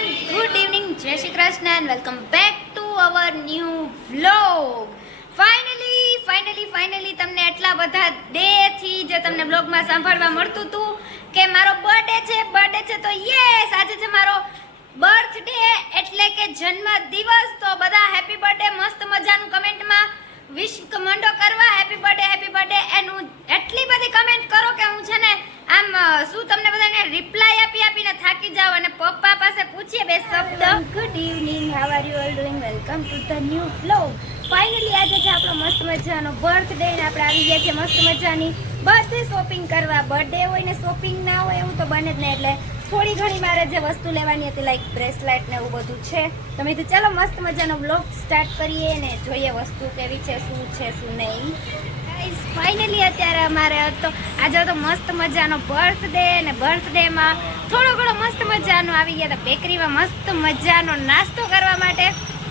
Everyone, good evening, જય Shri Krishna and welcome back to our new vlog. Finally તમને એટલા બધા ડેથી જે તમને બ્લોગમાં સાંભળવા મળતું હતું કે મારો બર્થડે છે તો યસ, આજે છે મારો બર્થડે એટલે કે જન્મદિવસ. તો બધા હેપી બર્થડે મસ્ત મજાનું કમેન્ટમાં વિશ મંડો કરવા, હેપી બર્થડે એન્ડ હું એટલી બધી કમેન્ટ કરો કે હું છે ને આમ શું તમને બધાને રિપ્લાય આપીને થાકી જાવ અને પપ્પા પાસે પૂછીએ બે શબ્દ. Good evening, how are you all doing, welcome to the new vlog. Finally આજે છે આપણો મસ્ત મજાનો બર્થડે ને આપણે આવી ગયા છે મસ્ત મજાની બર્થડે શોપિંગ કરવા. બર્થડે હોય ને શોપિંગ ના હોય એવું તો બને જ નહીં, એટલે થોડી ઘણી મારે જે વસ્તુ લેવાની હતી લાઈક બ્રેસલેટ ને એવું બધું છે. તો મેં કીધું ચાલો મસ્ત મજાનો બ્લોગ સ્ટાર્ટ કરીએ ને જોઈએ વસ્તુ કેવી છે, શું નહીં. ફાઇનલી અત્યારે અમારે તો આજે તો મસ્ત મજાનો બર્થડે ને બર્થડેમાં થોડો ઘણો મસ્ત મજાનો આવી ગયા હતા બેકરીમાં મસ્ત મજાનો નાસ્તો કરવા માટે.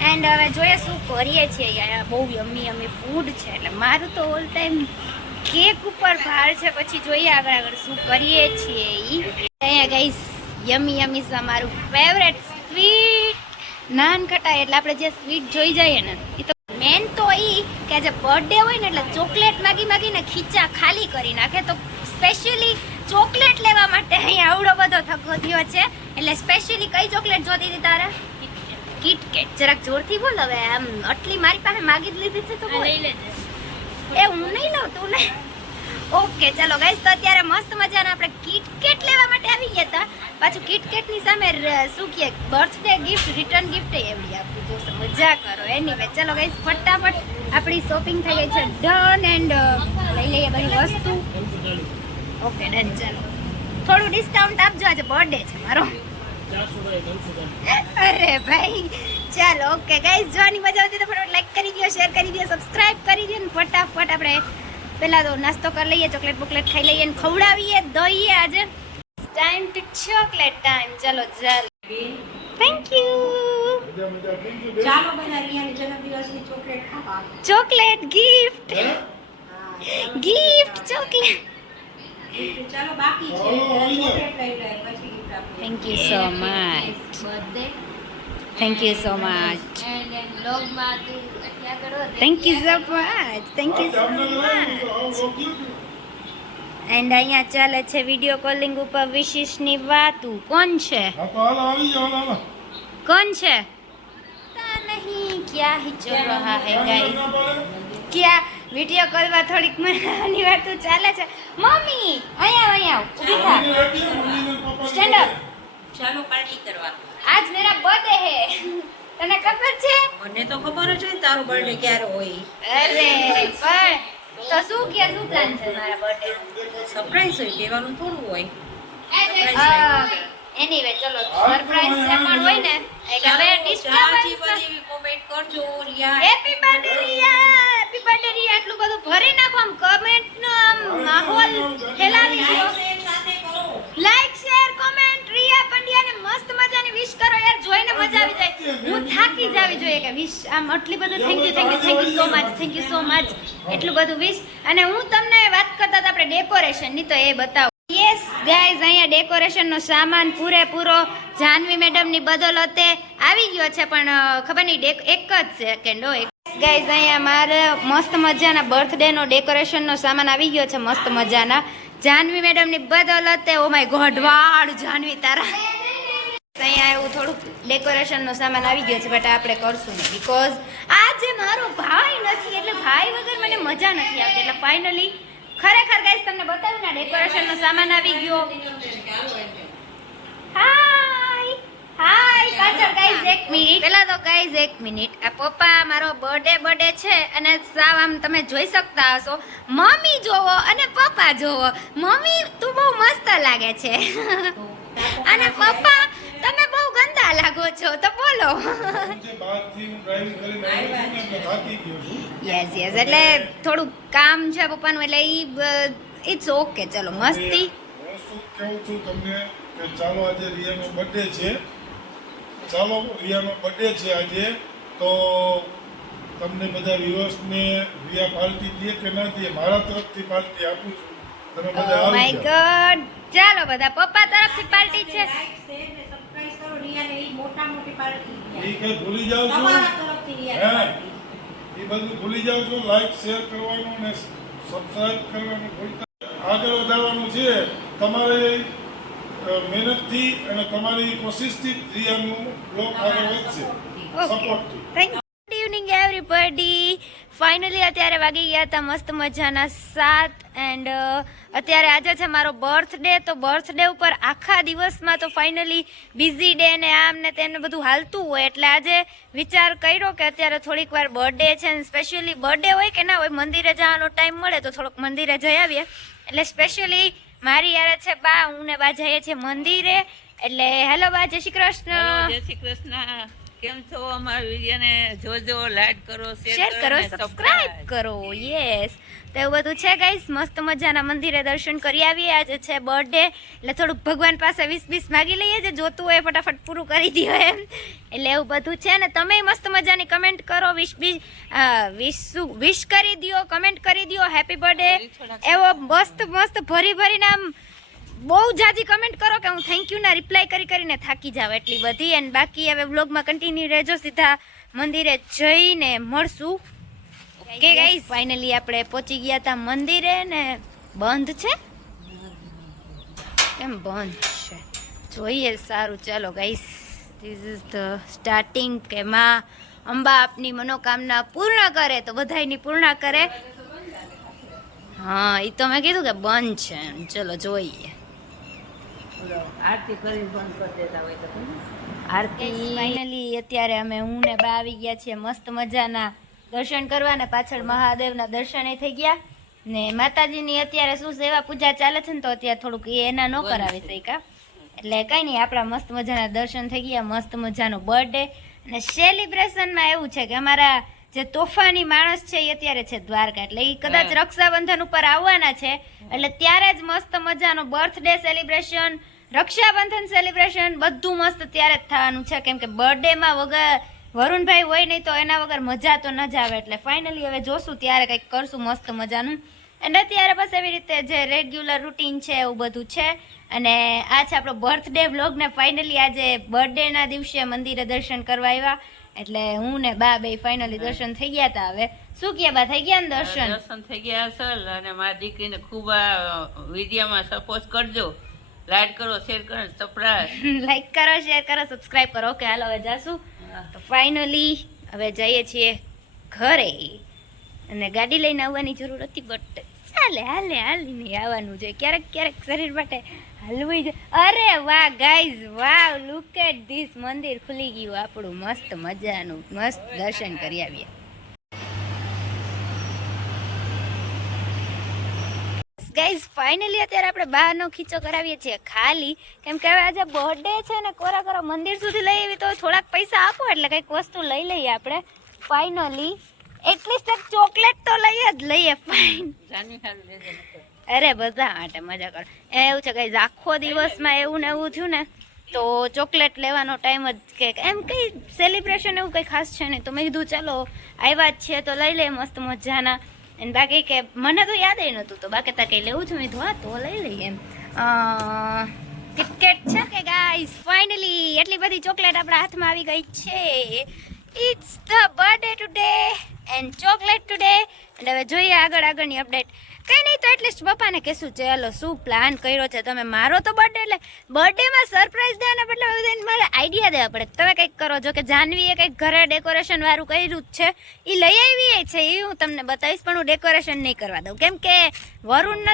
એન્ડ હવે જોઈએ શું કરીએ છીએ. યાર બહુ યમ્મી ફૂડ છે, એટલે મારું તો ઓલ ટાઈમ કેક ઉપર ભાર છે. પછી જોઈએ આગળ શું કરીએ છીએ. અહીંયા ગાઈસ યમ્મી અમારું ફેવરેટ સ્વીટ નાન ખટાઈ, એટલે આપણે જે સ્વીટ જોઈ જઈએ ને એ તો મેન તો ઈ કે આજે બર્થડે હોય ને એટલે ચોકલેટ માગીને ખીચા ખાલી કરી નાખે. તો સ્પેશિયલી ચોકલેટ લેવા માટે અહીંયા આવડો બધો થકો થયો છે. એટલે સ્પેશિયલી કઈ ચોકલેટ જોતી હતી તારે? કિટકેટ. જરાક જોરથી બોલ. હવે આમ આટલી મારી પાસે માગી જ લીધી છે તો લઈ લેજે. એ હું નહીં લઉં, તું નહીં. ઓકે ચાલો ગાઈસ, તો અત્યારે મસ્ત મજાના આપણે કિટકેટ લેવા માટે આવી ગયા હતા. પાછું કિટકેટની સામે શું કહે બર્થડે ગિફ્ટ, રિટર્ન ગિફ્ટ એવડી આપવું જોશે. મજા કરો. એનીવે ચાલો ગાઈસ, ફટાફટ આપણી શોપિંગ થઈ ગઈ છે ડન. એન્ડ લઈ લઈએ બધી વસ્તુ. Okay done. ચાલો થોડું ડિસ્કાઉન્ટ આપજો, આજે બર્થડે છે મારો. અરે ભાઈ ચાલો ઓકે ગાઈસ, જોવાની મજા આવતી તો ફટાફટ લાઈક કરી દો, શેર કરી દો, સબસ્ક્રાઇબ કરી દો ને ફટાફટ આપણે પહેલા તો નાસ્તો કરી લઈએ, ચોકલેટ બોકલેટ ખાઈ લઈએ અને ખવડાવીએ દઈએ. આજે ટાઈમ ટુ ચોકલેટ ટાઈમ. ચલો થેન્ક યુ. ચાલો બધા રિયાની જન્મદિવસની ચોકલેટ ખાવા. Chocolate gift chocolate. ચાલો બાકી છે ચોકલેટ લઈ લે પછી ગિફ્ટ આપો. Thank you so much. Birthday thank you so much. And વ્લોગમાં તું એટલા કરો. Thank you so much. And અહીંયા ચાલે છે વિડીયો કોલિંગ ઉપર વિશિષની વાતું. કોણ છે? નહીં ક્યાં હી ચલ રહા હે ગાઈસ. ક્યાં વિડીયો કોલમાં થોડીક મજાની વાતો ચાલે છે. મમ્મી અહીંયા ઊભી થા, સ્ટેન્ડ અપ. ચાલો પાર્ટી કરવા. આજ મેરા બર્થડે હે, તને ખબર છે? મને તો ખબર જ હોય તારો બર્થડે ક્યારે હોય. અરે પણ તો શું પ્લાન છે મારા બર્થડે? સરપ્રાઈઝ હોય, કહેવાનું થોડું હોય. એનીવે ચલો સરપ્રાઈઝ જે પણ હોય ને એક હવે ડિસ્ટર્બન્સ કોમેન્ટ કરજો Riya. Happy birthday Riya, happy birthday Riya. એટલું બધું ભરી નાખો, આમ કમેન્ટ નો આમ માહોલ ફેલાવી દો. લાઈક શેર કોમેન્ટ રિયા પંડ્યાને મસ્ત મજાની વિશ કરો યાર, જોઈને મજા આવી જાય. હું થાકી જાવી જોઈએ કે વિશ આમ આટલી બધું થેન્ક યુ સો મચ એટલું બધું વિશ. અને હું તમને વાત કરતા હતા આપણે ડેકોરેશન ની, તો એ બતાવો. યસ ગાઈઝ, અહીંયા ડેકોરેશનનો સામાન પૂરેપૂરો જાનવી મેડમની બદોલતે આવી ગયો છે. પણ ખબર નહીં એક જ સેકન્ડ હો. ગાઈઝ અહીંયા મારે મસ્ત મજાના બર્થડેનો ડેકોરેશનનો સામાન આવી ગયો છે મસ્ત મજાના જાનવી મેડમની બદોલતે. ઓ માય ગોડ, વાળ જાનવી તારા. અહીંયા એવું થોડુંક ડેકોરેશનનો સામાન આવી ગયો છે, બટ આપણે કરશું નહીં બીકોઝ આજે મારો ભાઈ નથી, એટલે ભાઈ વગર મને મજા નથી આવતી. એટલે ફાઇનલી ખરેખર ગાઈસ તમને બતાવ્યું ને ડેકોરેશનનો સામાન આવી ગયો. હાય પાછળ ગાઈસ એક મિનિટ પહેલા તો ગાઈસ એક મિનિટ. આ પપ્પા મારો બર્થડે છે અને સાવ આમ તમે જોઈ શકતા હશો. મમ્મી જોવો અને પપ્પા જોવો. મમ્મી તું બહુ મસ્ત લાગે છે અને પપ્પા તમે બહુ ગંદા લાગો છો. તો બોલો. યસ એટલે થોડું કામ છે પપ્પાનું, એટલે ઇટ્સ ઓકે. ચલો મસ્તી. હું શું કહું છું તમને કે ચાલો આજે રિયાનો બર્થડે છે. આજે તો તમને બધા વ્યુઅર્સને રિયા પાર્ટી દે કે ના દે, મારા તરફથી પાર્ટી આપું છું. તમે બધા ઓ માય ગોડ, ચાલો બધા પપ્પા તરફથી પાર્ટી છે. લાઈક શેર ને સબસ્ક્રાઇબ કરો રિયાને. મોટી પાર્ટી એ કઈ ભૂલી જાવ છો તમારા તરફથી રિયા હે? પાર્ટી. એ બધું ભૂલી જાવ છો. લાઈક શેર કરવાનું ને સબસ્ક્રાઇબ કરવાનું ભૂલતા આગળ વધારવાનું છે. તમારે મહેનતથી અને તમારી કોશિશથી જ રિયાનું બ્લોગ આગળ વધશે. સપોર્ટથી. Thank you. Good evening everybody. Finally અત્યારે વાગી ગયા હતા મસ્ત મજાના 7 એન્ડ અત્યારે આજે છે મારો બર્થડે. તો બર્થડે ઉપર આખા દિવસમાં તો ફાઇનલી બિઝી ડે ને આમ ને તેમને બધું હાલતું હોય એટલે આજે વિચાર કર્યો કે અત્યારે થોડીક વાર બર્થડે છે ને સ્પેશિયલી બર્થડે હોય કે ના હોય મંદિરે જવાનો ટાઈમ મળે તો થોડોક મંદિરે જઈ આવીએ. એટલે સ્પેશિયલી મારી યારે છે બા, હું ને બા જઈએ છીએ મંદિરે. એટલે હેલો બા, જય શ્રી કૃષ્ણ. જય શ્રી કૃષ્ણ. કેમ છો? અમારા વિડીયોને જોજો, લાઈક કરો, શેર કરો, સબસ્ક્રાઇબ કરો. યસ, તો એવું બધું છે ગાઈસ. મસ્ત મજાના મંદિરે દર્શન કરી આવીએ. આજે છે બર્થડે એટલે થોડુંક ભગવાન પાસે 20 માગી લઈએ, જે જોતું હોય ફટાફટ પૂરું કરી દો એમ. એટલે એવું બધું છે ને તમે મસ્ત મજાની કમેન્ટ કરો, વિશ કરી દો, કમેન્ટ કરી દો હેપી બર્થડે. એવો મસ્ત ભરીને આમ બહુ જાજી કમેન્ટ કરો કે હું થેન્ક યુ ના રિપ્લાય કરીને થાકી જાવ એટલી બધી. અને બાકી હવે વ્લોગમાં કન્ટિન્યુ રહેજો, સીધા મંદિરે જઈને મળશું. ઓકે ગાઈસ, ફાઇનલી આપણે પહોંચી ગયા હતા મંદિરે ને બંધ છે. કેમ બંધ છે જોઈએ. સારું ચાલો guys, this is the starting. કે માં અંબા આપની મનોકામના પૂર્ણ કરે તો બધાયની પૂર્ણ કરે. હા, એ તો મેં કીધું કે બંધ છે એમ. ચલો જોઈએ. આરતી કરી બંધ કરી દેતા હોય તો આરતી ફાઇનલી અત્યારે અમે હું ને બા આવી ગયા છીએ મસ્ત મજાના દર્શન કરવા ને પાછળ મહાદેવના દર્શન થઈ ગયા ને માતાજીની અત્યારે શું સેવા પૂજા ચાલે છે ને તો અત્યારે થોડુંક એના ન કરાવી શક્યા. એટલે કઈ નહીં, આપણા મસ્ત મજાના દર્શન થઈ ગયા. મસ્ત મજાનો બર્થડે અને સેલિબ્રેશનમાં એવું છે કે અમારા જે તોફાની માણસ છે એ અત્યારે છે દ્વારકા, એટલે એ કદાચ રક્ષાબંધન ઉપર આવવાના છે. એટલે ત્યારે જ મસ્ત મજાનો બર્થડે સેલિબ્રેશન, રક્ષાબંધન સેલિબ્રેશન બધું મસ્ત ત્યારે જ થવાનું છે. કેમ કે બર્થડેમાં વગર વરુણભાઈ હોય નહીં તો એના વગર મજા તો ન જ આવે. એટલે ફાઇનલી હવે જોશું ત્યારે કંઈક કરશું મસ્ત મજાનું. અને અત્યારે બસ એવી રીતે જે રેગ્યુલર રૂટીન છે એવું બધું છે. અને આ છે આપણો બર્થડે વ્લોગ ને ફાઇનલી આજે બર્થડેના દિવસે મંદિરે દર્શન કરવા આવ્યા. એટલે હું ને બા બે ફાઇનલી દર્શન થઈ ગયા હતા. હવે શું કહે બા, થઈ ગયા ને દર્શન? દર્શન થઈ ગયા અસલ. અને મારી દીકરીને ખૂબ આ વિડીયોમાં સપોર્ટ કરજો, લાઈક કરો, શેર કરો, સબસ્ક્રાઇબ લાઈક કરો, શેર કરો, સબસ્ક્રાઇબ કરો. ઓકે હાલો હવે જાશું. તો ફાઇનલી હવે જઈએ છીએ ઘરે. અને ગાડી લઈને આવવાની જરૂર હતી બટ હાલીને આવવાનું છે. ક્યારેક શરીર માટે હલવું છે. અરે વાહ guys, wow, look at this. મંદિર ખુલી ગયું આપણું મસ્ત મજાનું. મસ્ત દર્શન કરી આવીએ. ગાઈઝ ફાઇનલી અત્યારે આપણે બહારનો ખીચો કરાવીએ છીએ ખાલી. કેમ કે હવે આજે બર્થડે છે ને કોરા મંદિર સુધી લઈ આવી તો થોડાક પૈસા આપો એટલે કંઈક વસ્તુ લઈ લઈએ આપણે. ફાઇનલી એટલીસ્ટ એક ચોકલેટ તો લઈએ ફાઇન. અરે બધા માટે મજા કરો. એવું છે કઈ આખો દિવસમાં એવું ને એવું થયું ને તો ચોકલેટ લેવાનો ટાઈમ જ કે એમ કંઈ સેલિબ્રેશન એવું કંઈ ખાસ છે નહીં. તો મેં કીધું ચાલો આવ્યા જ છે તો લઈ લે મસ્ત મજાના. અને બાકી કે મને તો યાદ નહોતું તો બાકી તા કંઈ લેવું છે મેં કીધું હા તો લઈ લઈએ એમ. કિટકેટ છે કે ગાઈસ ફાઇનલી એટલી બધી ચોકલેટ આપણા હાથમાં આવી ગઈ છે. It's the birthday today and chocolate today. અને હવે જોઈએ આગળની અપડેટ. કંઈ નહીં તો એટલીસ્ટ પપ્પાને કહેશું ચાલો શું પ્લાન કર્યો છે તમે. મારો તો બર્થડે એટલે બર્થડેમાં સરપ્રાઈઝ દેવાના બદલે બધાને મારે આઈડિયા દેવા પડે. તમે કંઈક કરો. જો કે જાનવીએ કંઈક ઘરે ડેકોરેશન વાળું કર્યું જ છે, એ લઈ આવી છે, એ હું તમને બતાવીશ. પણ હું ડેકોરેશન નહીં કરવા દઉં કેમ કે વરુણ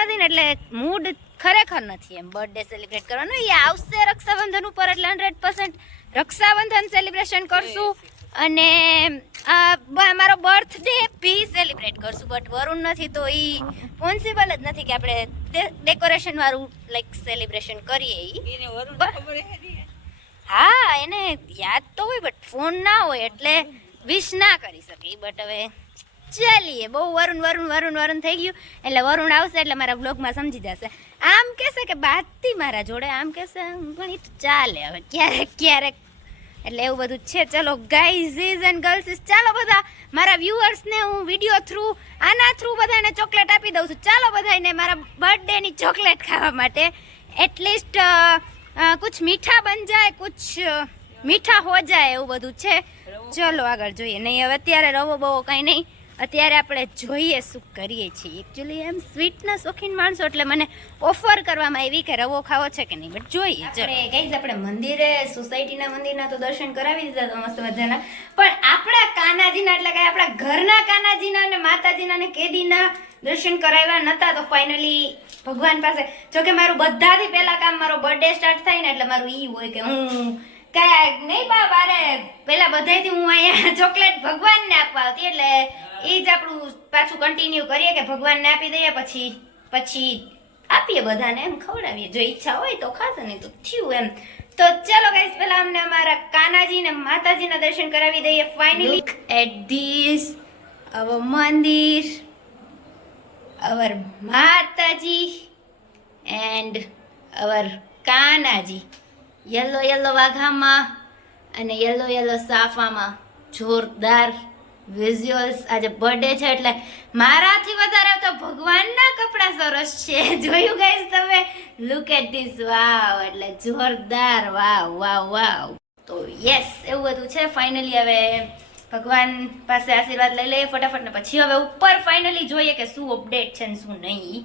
નથી ને એટલે મૂડ ખરેખર નથી એમ બર્થડે સેલિબ્રેટ કરવાનું. એ આવશે રક્ષાબંધન ઉપર એટલે 100% રક્ષાબંધન સેલિબ્રેશન કરશું. અને મારો બર્થડે બી સેલિબ્રેટ કરશું. બટ વરુણ નથી તો એ પોસિબલ જ નથી કે આપણે ડેકોરેશન વાળું લાઈક સેલિબ્રેશન કરીએ. હા, એને યાદ તો હોય બટ ફોન ના હોય એટલે વિશ ના કરી શકે. બટ હવે ચાલીએ. બહુ વરુણ થઈ ગયું એટલે વરુણ આવશે એટલે મારા બ્લોગમાં સમજી જશે. આમ કહેશે કે બાતથી મારા જોડે, આમ કહેશે પણ એ તો ચાલે હવે ક્યારેક. એટલે એવું બધું છે. ચલો ગાઈઝ એન્ડ ગર્લ્સ, ચાલો બધા મારા વ્યુઅર્સને હું વિડીયો થ્રુ આના થ્રુ બધાને ચોકલેટ આપી દઉં છું. ચાલો બધાને મારા બર્થડેની ચોકલેટ ખાવા માટે એટલીસ્ટ કુછ મીઠા બન જાય કુછ મીઠા હો જાય એવું બધું છે. ચલો આગળ જોઈએ. નહીં હવે અત્યારે રવો બવો કંઈ નહીં, અત્યારે આપણે જોઈએ શું કરીએ છીએ. એકચ્યુઅલી એમ સ્વીટના શોખીન માણસો એટલે મને ઓફર કરવામાં આવી કે રવો ખાવો છે કે નહીં, બટ જોઈએ. આપણે ગઈઝ આપણે મંદિરે સોસાયટીના મંદિરના તો દર્શન કરાવી દીધા તો મસ્ત મજાના, પણ આપણા કાનાજીના એટલે કે આપણા ઘરના કાનાજીના અને માતાજીના ને કેદીના દર્શન કરાવ્યા નતા. તો ફાઇનલી ભગવાન પાસે, જોકે મારું બધાથી પહેલા કામ મારો બર્થડે સ્ટાર્ટ થાય ને એટલે મારું ઈ હોય કે હું કાંઈક નહીં બારે પહેલા બધાથી હું અહીંયા ચોકલેટ ભગવાનને આપવા આવતી, એટલે એ જ આપણું પાછું કન્ટિન્યુ કરીએ કે ભગવાનને આપી દઈએ, પછી આપીએ બધાને, એમ ખવડાવીએ. જો ઈચ્છા હોય તો ખાશે, નહીં તો થયું એમ. તો ચલો ગાઈસ પહેલા અમને અમારા કાનાજી ને માતાજીના દર્શન કરાવી દઈએ. ફાઇનલી એટ ધીસ અવર મંદિર, our Mataji and our Kanaji. Yellow yellow વાઘામાં અને યલો યલો સાફામાં જોરદાર વિઝ્યુઅલ્સ. આજે બર્થડે છે એટલે મારાથી વધારે તો ભગવાનના કપડા સરસ છે. જોયું ગાઈસ તમે? Look at this. વાવ, એટલે જોરદાર. વાવ વાવ વાવ. તો યસ એવું બધું છે. ફાઇનલી હવે ભગવાન પાસે આશીર્વાદ લઈ લઈએ ફટાફટ ને પછી હવે ઉપર ફાઇનલી જોઈએ કે શું અપડેટ છે ને શું નહીં.